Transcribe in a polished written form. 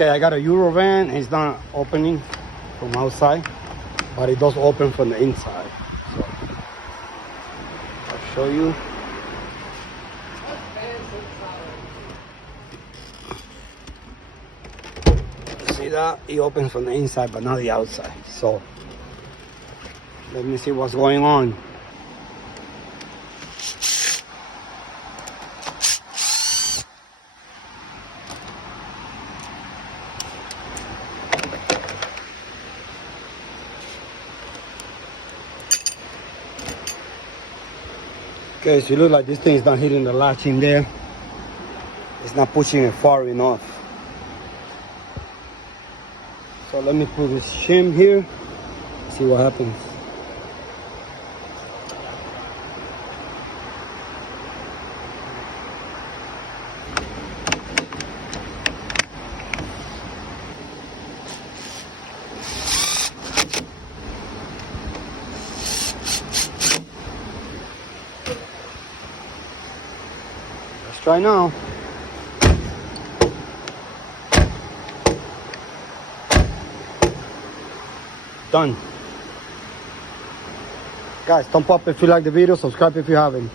Okay, I got a Eurovan. It's not opening from outside, but it does open from the inside. So I'll show you. See that? It opens from the inside, but not the outside. So let me see what's going on. Okay, so it looks like this thing is not hitting the latch in there. It's not pushing it far enough. So let me put this shim here, see what happens. Let's try now. Done. Guys, thumb up if you like the video, subscribe if you haven't.